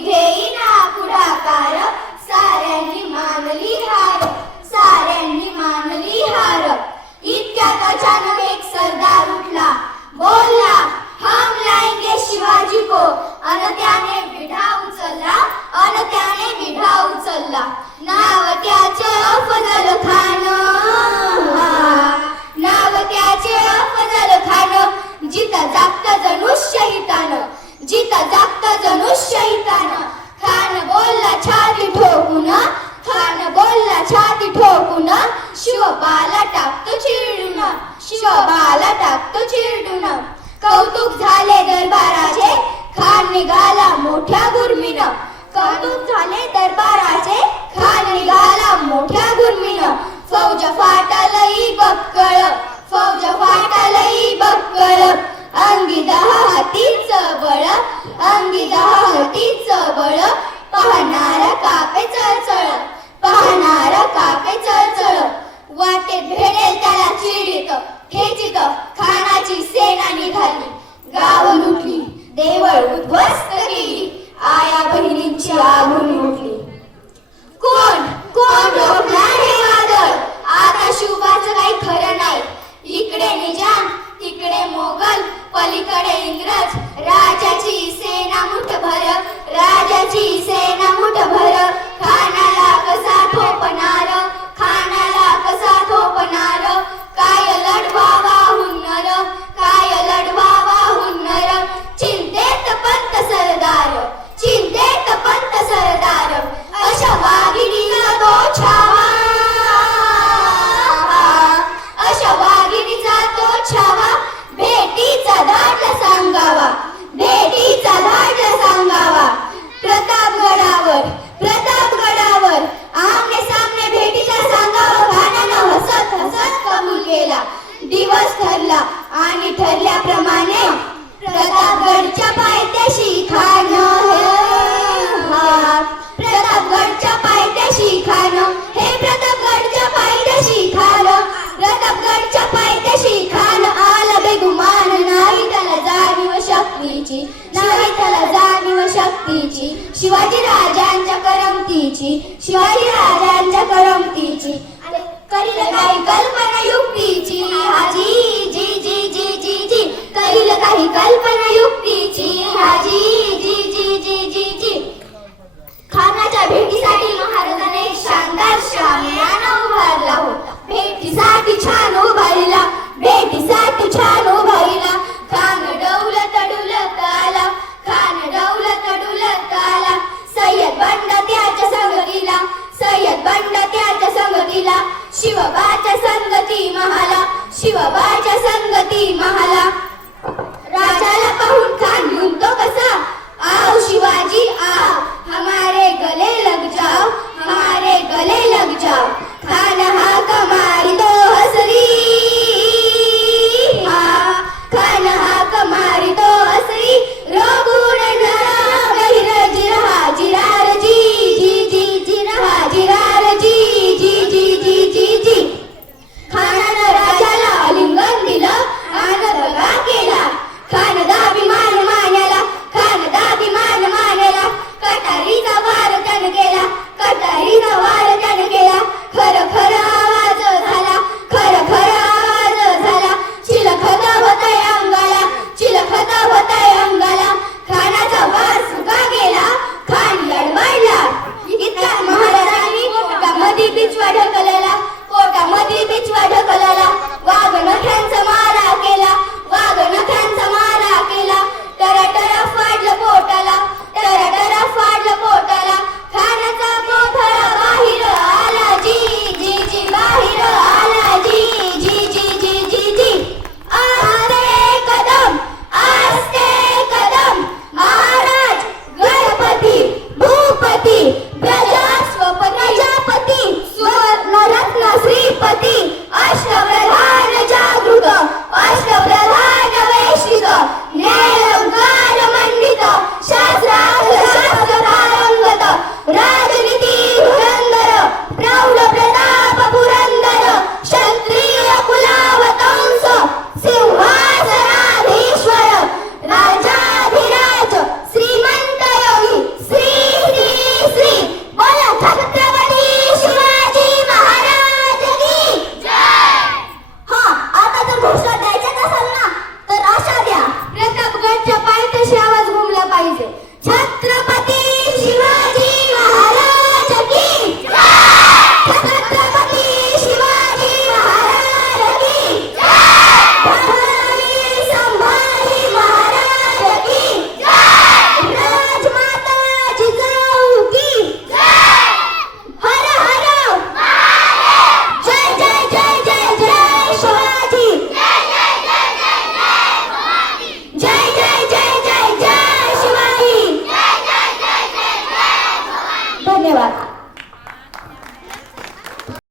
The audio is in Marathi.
घेईना पुढाकार, साऱ्यांनी मानली हार, साऱ्यांनी मानली हार. इतक्यात अचानक एक सरदार उठला, बोलला, हम लाएंगे शिवाजी को. अन त्याने विढा उचलला, अन त्याने विढा उचलला. नाव त्याचे अफजल खान, नाव त्याचे अफजल खान. जिथं जागत जणू शैतान, जिथं जागत जणू शैतान. खान बोलला छाती ठोकून, खान बोलला छाती ठोकून. शिवबाला टाकतो चिरडून, शिवबाला टाकतो चिरडून. कौतुक झाले दरबाराचे, खान निघाला मोठ्या गुरमीनं. कौतुक झाले दरबाराचे, खान निघाला मोठ्या गुरमीनं. फौज फाटलई बक्कळ, फौज फाटलई बक्कळ. अंगी 10 हातीचं बळ, अंगी 10 हातीचं बळ. पाहणारा कापे चळचळ, पाहणारा कापे चळचळ. वाटेत भेटेल त्याला चिडीत ठेचीत खानाची सेना निघाली. गाव लुटली, देवळ उद्ध्वस्त केली, आया बहिणींची आगून उठली. कोण कोण रोखणार हे वादळ? आता शिवबाचं काही खरं नाही. इकडे निजाम, तिकडे मोगल, पलीकडे इंग्रज. राजाची सेना मुठभर, राजाची सेना मुठभर. खानाला कसा थोपणार, खानाला कसा थोपणार. काय लढवावा हुन्नर, काय लढवावा हुन्नर. चिंतेत पंत सरदार, चिंतेत पंत सरदार. अशा वाघिणीला तो छावा, अशा वाघिणीचा तो छावा. भेटीचा धाट सांगावा, भेटीचा धाट सांगावा. प्रतापगडावर, प्रतापगडावर आमने सामने भेटीचा सांगावा. खानानं हसत हसत कबूल केला. दिवस ठरला आणि ठरल्याप्रमाणे प्रतापगडच्या पायथ्याशी खान, प्रतापगडच्या पायथ्याशी खान. हे प्रतापगडच्या पायथ्याशी खान, प्रतापगडच्या पायथ्याशी खान. आला बेगुमान, नाही त्याला जाणीव शक्तीची, नाही त्याला जाणीव शक्तीची. शिवाजी